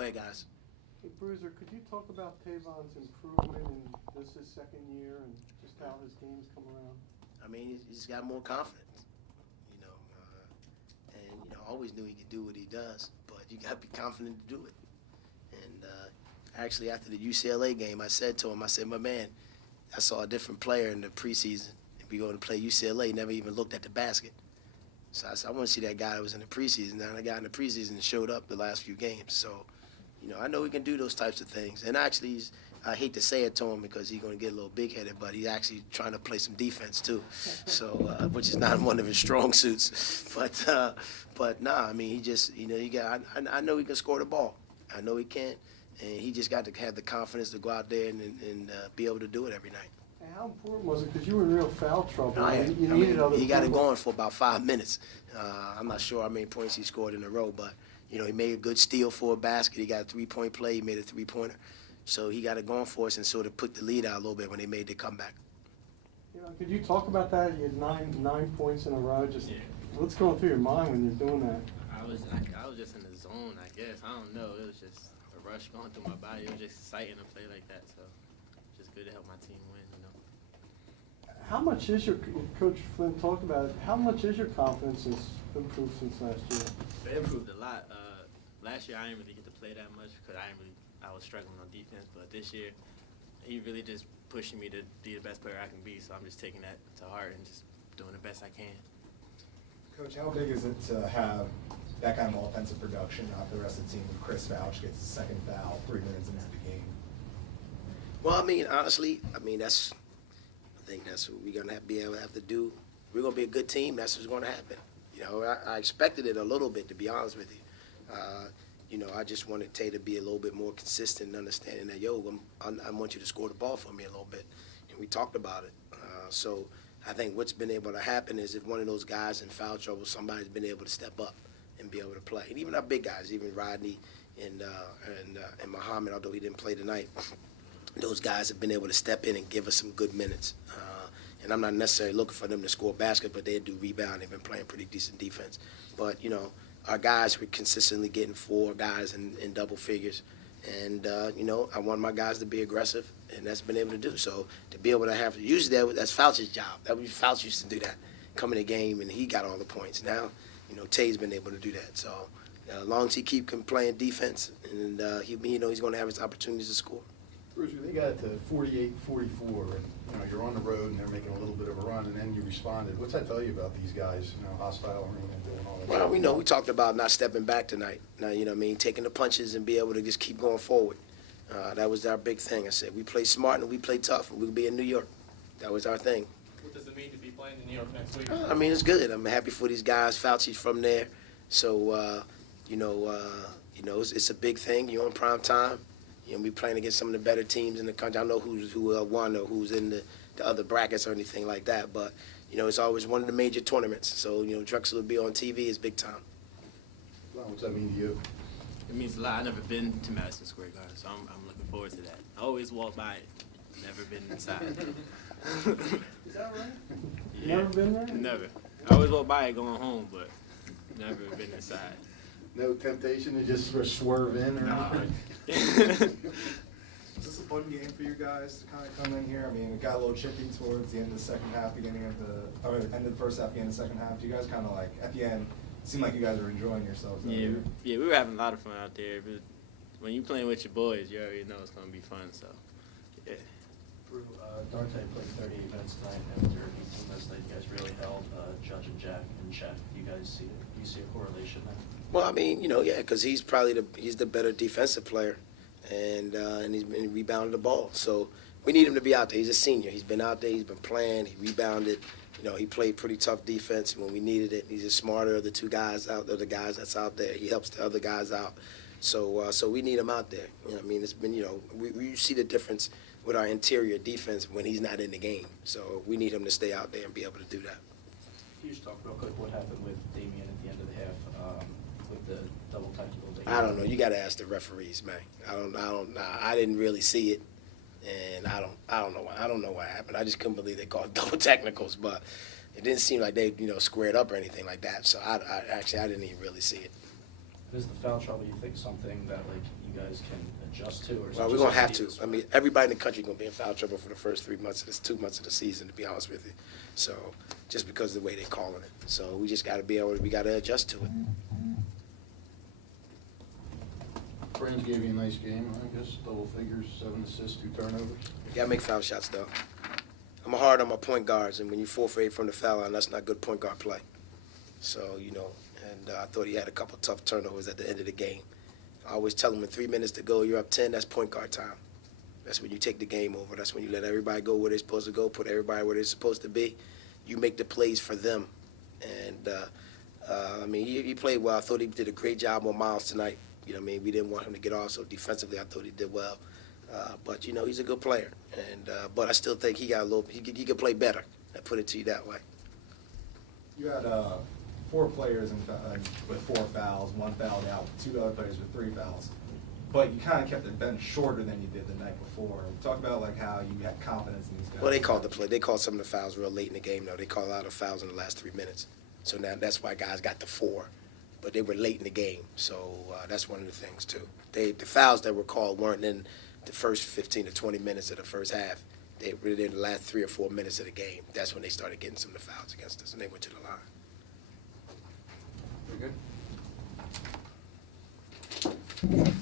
Go ahead, guys. Hey, Bruiser, could you talk about Tavon's improvement in this his second year and just how his game's come around? I mean, he's got more confidence, you know, and, you know, I always knew he could do what he does, but you got to be confident to do it. And actually, after the UCLA game, I said to him, I said, my man, I saw a different player in the preseason. If we go to play UCLA, never even looked at the basket. So I said, I want to see that guy that was in the preseason. Now the guy in the preseason that showed up the last few games. So, you know, I know he can do those types of things. And actually, I hate to say it to him because he's going to get a little big-headed, but he's actually trying to play some defense too, so which is not one of his strong suits. But nah, I mean, he just, you know, I know he can score the ball. I know he can, and he just got to have the confidence to go out there and be able to do it every night. And how important was it? Because you were in real foul trouble. He got it going for about 5 minutes. I'm not sure how many points he scored in a row, but, you know, he made a good steal for a basket. He got a three-point play. He made a three-pointer. So he got it going for us and sort of put the lead out a little bit when they made the comeback. You know, could you talk about that? You had nine points in a row. Just what's going through your mind when you're doing that? I was just in the zone, I guess. I don't know. It was just a rush going through my body. It was just exciting to play like that. So just good to help my team win, you know. How much is your, Coach Flynn talked about it, how much is your confidence improved since last year? It improved a lot. Last year I didn't really get to play that much because I was struggling on defense. But this year, he really just pushing me to be the best player I can be. So I'm just taking that to heart and just doing the best I can. Coach, how big is it to have that kind of offensive production off the rest of the team when Chris Vouch gets his second foul 3 minutes into the game? Well, I mean, honestly, I think that's what we're going to be able to have to do. We're going to be a good team. That's what's going to happen. You know, I expected it a little bit, to be honest with you. You know, I just wanted Tay to be a little bit more consistent and understanding that, yo, I want you to score the ball for me a little bit. And we talked about it. So I think what's been able to happen is if one of those guys in foul trouble, somebody's been able to step up and be able to play. And even our big guys, even Rodney and Muhammad, although he didn't play tonight, those guys have been able to step in and give us some good minutes. And I'm not necessarily looking for them to score a basket, but they do rebound. They've been playing pretty decent defense. But, you know, our guys were consistently getting 4 guys in double figures. And, you know, I want my guys to be aggressive, and that's been able to do. So to be able to have, usually that's Fouch's job. Fouch used to do that, come in the game, and he got all the points. Now, you know, Tay's been able to do that. So as long as he keep playing defense, and you know, he's going to have his opportunities to score. Bruce, they got to 48-44, and you know you're on the road, and they're making a little bit of a run, and then you responded. What's that tell you about these guys? You know, hostile and doing all that. Well, we know we talked about not stepping back tonight. Now, you know what I mean, taking the punches and be able to just keep going forward. That was our big thing. I said we play smart and we play tough, and we'll be in New York. That was our thing. What does it mean to be playing in New York next week? I mean, it's good. I'm happy for these guys. Fauci's from there, so you know, it's a big thing. You're on prime time. You know, we playing against some of the better teams in the country. I don't know who won or who's in the other brackets or anything like that, but, you know, it's always one of the major tournaments. So, you know, Drexel will be on TV. It's big time. Well, what's that mean to you? It means a lot. I've never been to Madison Square Garden, so I'm looking forward to that. I always walk by it. Never been inside. Is that right? Yeah. Never been there? Never. I always walk by it going home, but never been inside. No temptation to just sort of swerve in or anything? Is this a fun game for you guys to kind of come in here? I mean, it got a little chippy towards the end of the second half, end of the first half, beginning of the second half. Do you guys kind of like, at the end, it seemed like you guys were enjoying yourselves? Yeah, we were having a lot of fun out there. But when you're playing with your boys, you already know it's going to be fun, so, yeah. Drew, Dante played 38 minutes tonight and 13 minutes that you guys really held Judge and Jack in check. Do you guys see it? Do you see a correlation there? Well, I mean, you know, yeah, because he's probably the better defensive player, and he's been rebounding the ball. So we need him to be out there. He's a senior. He's been out there. He's been playing. He rebounded. You know, he played pretty tough defense when we needed it. He's the smarter of the 2 guys out there, the guys that's out there. He helps the other guys out. So we need him out there. You know what I mean? It's been, you know, we see the difference with our interior defense when he's not in the game. So we need him to stay out there and be able to do that. Can you just talk real quick what happened with Damian at the end of the half with the double technical? I don't know. You got to ask the referees, man. I didn't really see it, and I don't know why. I don't know what happened. I just couldn't believe they called double technicals, but it didn't seem like they, you know, squared up or anything like that. So I didn't even really see it. Is the foul trouble, you think, something that like you guys can adjust to, or is it Well, we're just gonna like have it to. is? I mean, everybody in the country gonna be in foul trouble for the first 3 months of this 2 months of the season, to be honest with you. So, just because of the way they're calling it. So we just gotta be able to, we gotta adjust to it. Friends gave you a nice game, I guess, double figures, 7 assists, 2 turnovers. You gotta make foul shots, though. I'm hard on my point guards, and when you forfeit from the foul line, that's not good point guard play. So, you know, and I thought he had a couple tough turnovers at the end of the game. I always tell him in 3 minutes to go, you're up 10, that's point guard time. That's when you take the game over. That's when you let everybody go where they're supposed to go, put everybody where they're supposed to be. You make the plays for them. And, I mean, he played well. I thought he did a great job on Miles tonight. You know what I mean? We didn't want him to get off, so defensively I thought he did well. But, you know, he's a good player. And but I still think he got a little, he could play better. I put it to you that way. You had 4 players with 4 fouls, 1 fouled out, 2 other players with 3 fouls. But you kind of kept the bench shorter than you did the night before. Talk about like how you had confidence in these guys. Well, they called the play. They called some of the fouls real late in the game, though. They called a lot of fouls in the last 3 minutes. So now that's why guys got the 4. But they were late in the game, so that's one of the things, too. The fouls that were called weren't in the first 15 to 20 minutes of the first half. They were in the last 3 or 4 minutes of the game. That's when they started getting some of the fouls against us, and they went to the line. Very good.